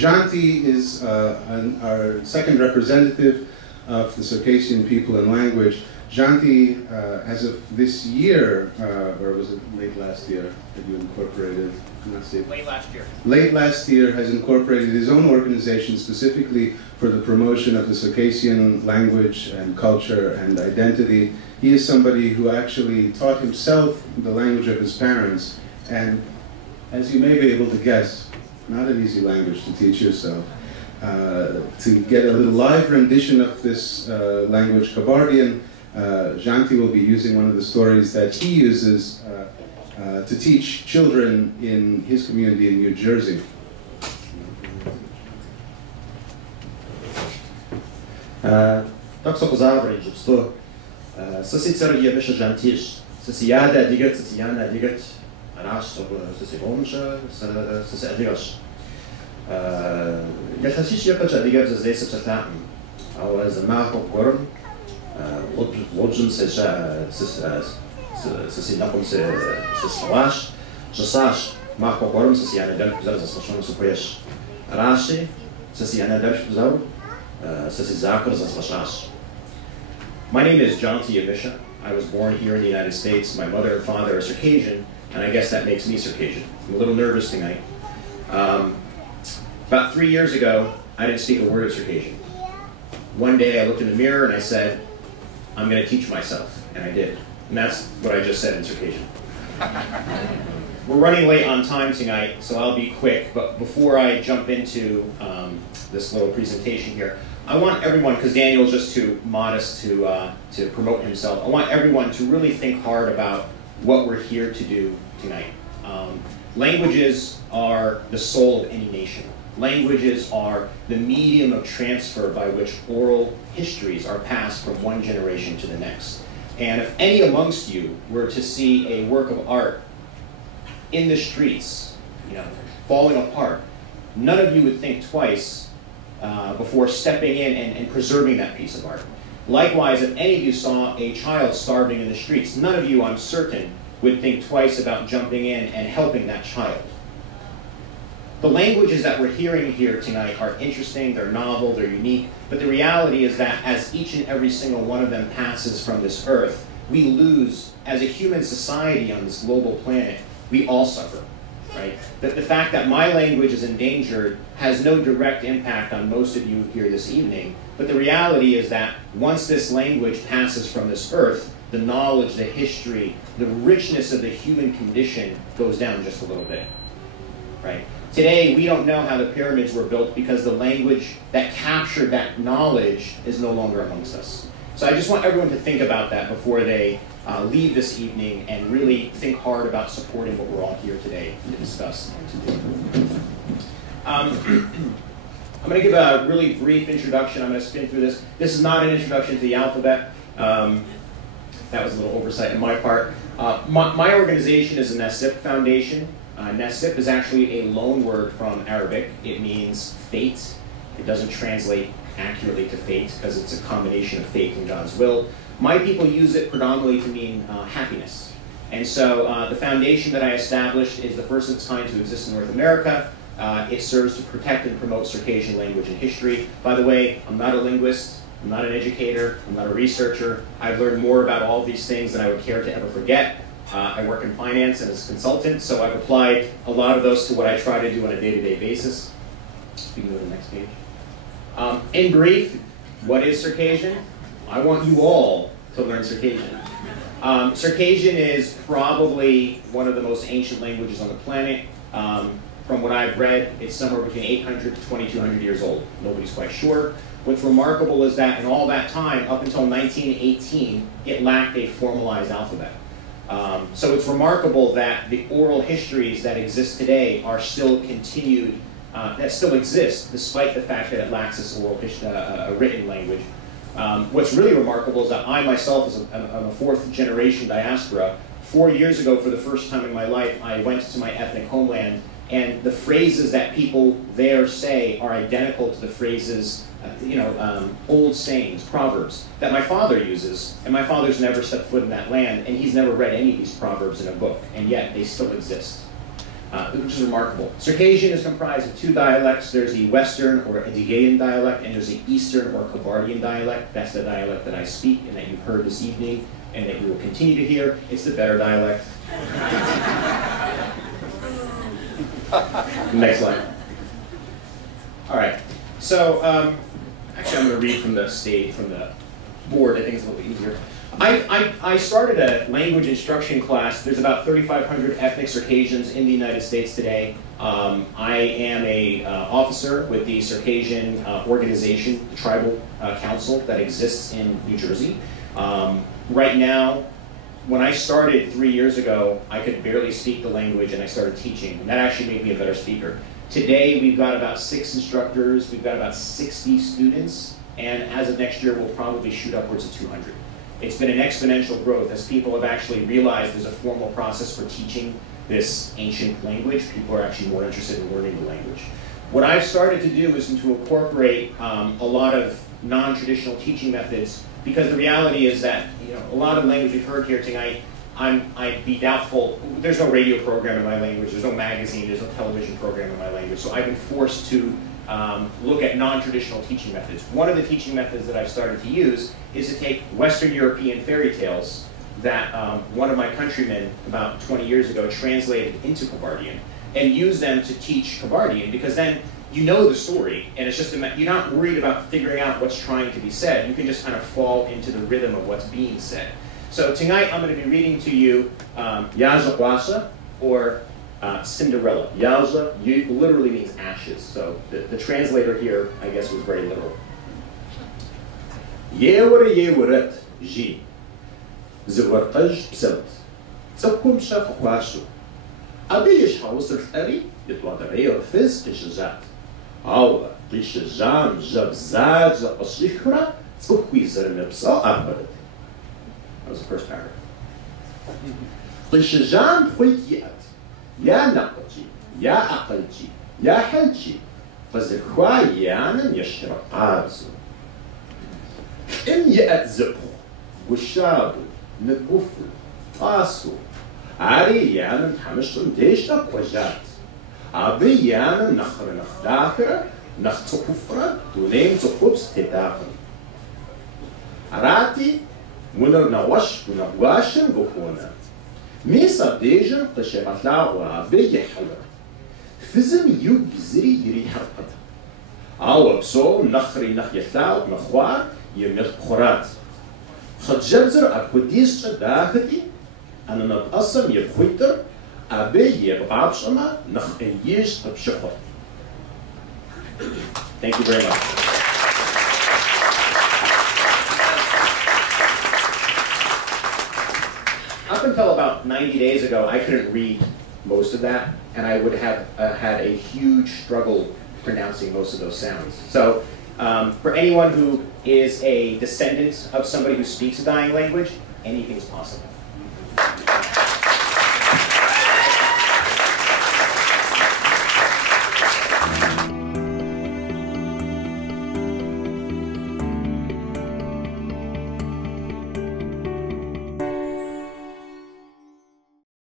Jonty is our second representative of the Circassian people and language. Jonty, as of this year, or was it late last year that you incorporated Nassip? Late last year. Late last year has incorporated his own organization specifically for the promotion of the Circassian language and culture and identity. He is somebody who actually taught himself the language of his parents, and as you may be able to guess, not an easy language to teach yourself. To get a little live rendition of this language, Kabardian, Jonty will be using one of the stories that he uses to teach children in his community in New Jersey. Jonty Yamisha, Yada digat, Yana digat, Anash, Sisibonja, Sisadios. Yathasish Yapacha digat as they subsatam. I was a mouth of worm, Wodjum Sisinakum Siswash, Sasash, Mark of worm, Sisiana Delpizas, Sashon Supesh, Arashi, Sisiana Delpizal, Sisizakos as Lashash. My name is Jonty Yamisha. I was born here in the United States. My mother and father are Circassian, and I guess that makes me Circassian. I'm a little nervous tonight. About 3 years ago, I didn't speak a word of Circassian. One day I looked in the mirror and I said, I'm going to teach myself, and I did. And that's what I just said in Circassian. We're running late on time tonight, so I'll be quick, but before I jump into this little presentation here, I want everyone, because Daniel's just too modest to promote himself, I want everyone to really think hard about what we're here to do tonight. Languages are the soul of any nation. Languages are the medium of transfer by which oral histories are passed from one generation to the next. And if any amongst you were to see a work of art in the streets, falling apart, none of you would think twice before stepping in and preserving that piece of art. Likewise, if any of you saw a child starving in the streets, none of you, I'm certain, would think twice about jumping in and helping that child. The languages that we're hearing here tonight are interesting, they're novel, they're unique, but the reality is that as each and every single one of them passes from this earth, we lose, as a human society on this global planet, we all suffer. Right? The fact that my language is endangered has no direct impact on most of you here this evening, but the reality is that once this language passes from this earth, the knowledge, the history, the richness of the human condition goes down just a little bit. Right? Today, we don't know how the pyramids were built because the language that captured that knowledge is no longer amongst us. So I just want everyone to think about that before they leave this evening and really think hard about supporting what we're all here today to discuss and to do. I'm going to give a really brief introduction. I'm going to spin through this. This is not an introduction to the alphabet. That was a little oversight on my part. My organization is the Nassip Foundation. Nassip is actually a loan word from Arabic. It means fate. It doesn't translate accurately to fate because it's a combination of fate and God's will. My people use it predominantly to mean happiness. And so the foundation that I established is the first of its kind to exist in North America. It serves to protect and promote Circassian language and history. By the way, I'm not a linguist, I'm not an educator, I'm not a researcher. I've learned more about all of these things than I would care to ever forget. I work in finance and as a consultant, so I've applied a lot of those to what I try to do on a day-to-day basis. We can go to the next page. In brief, what is Circassian? I want you all to learn Circassian. Circassian is probably one of the most ancient languages on the planet. From what I've read, it's somewhere between 800 to 2200 years old. Nobody's quite sure. What's remarkable is that in all that time, up until 1918, it lacked a formalized alphabet. So it's remarkable that the oral histories that exist today are still continued, that still exist, despite the fact that it lacks this oral written language. What's really remarkable is that I myself, I'm a fourth generation diaspora. 4 years ago, for the first time in my life, I went to my ethnic homeland, and the phrases that people there say are identical to the phrases, old sayings, proverbs, that my father uses. And my father's never stepped foot in that land, and he's never read any of these proverbs in a book, and yet they still exist. which is remarkable. Circassian is comprised of two dialects. There's the Western or Endangered dialect, and there's the Eastern or Kabardian dialect. That's the dialect that I speak and that you've heard this evening and that you will continue to hear. It's the better dialect. Next slide. All right. So actually, I'm going to read from the board. I think it's a little bit easier. I started a language instruction class. There's about 3,500 ethnic Circassians in the United States today. I am an officer with the Circassian organization, the tribal council that exists in New Jersey. Right now, when I started 3 years ago, I could barely speak the language, and I started teaching. And that actually made me a better speaker. Today, we've got about 6 instructors. We've got about 60 students. And as of next year, we'll probably shoot upwards of 200. It's been an exponential growth as people have actually realized there's a formal process for teaching this ancient language. People are actually more interested in learning the language. What I've started to do is to incorporate a lot of non-traditional teaching methods, because the reality is that a lot of language you've heard here tonight, I'd be doubtful. There's no radio program in my language. There's no magazine. There's no television program in my language. So I've been forced to look at non-traditional teaching methods. One of the teaching methods that I've started to use is to take Western European fairy tales that one of my countrymen about 20 years ago translated into Kabardian and use them to teach Kabardian, because then you know the story and it's just you're not worried about figuring out what's trying to be said. You can just kind of fall into the rhythm of what's being said. So tonight I'm going to be reading to you Yaza or Cinderella. Yauza literally means ashes, so the translator here, I guess, was very literal. Yeweret ji, zwartaj pselt, tsakum shafwashu. Abish hauser eri, yetwadareo fiz tishazat. Aula tishazam zabzad zapasikhra, tsukwizer nepsa ahbarat. That was the first paragraph. Tishazam huikiat. Ya naqji, ya aqalji, ya halji, fazikwa yanan yashraqaz. In yat zibhu, gushabu, nagufu, tasu, ari yanan hamishun desha kwajat. Abi yanan nakhra nakhdakra, nakhtukufra, tunem zukhubs tetakhra. Arati, munar nawash, munawashin gukuna. Mesa deja tashalatlawa abe yahla. Fizim yug ziri yiri harqat. Awa pso nakhri nakhyatlaw nakhwar yemir khurat. Khadjabzar akudis dakhati ana natasam ykhwiter abe yebabshama nakhiyish abshkhot. Thank you very much. Up until about 90 days ago, I couldn't read most of that, and I would have had a huge struggle pronouncing most of those sounds. So for anyone who is a descendant of somebody who speaks a dying language, anything's possible.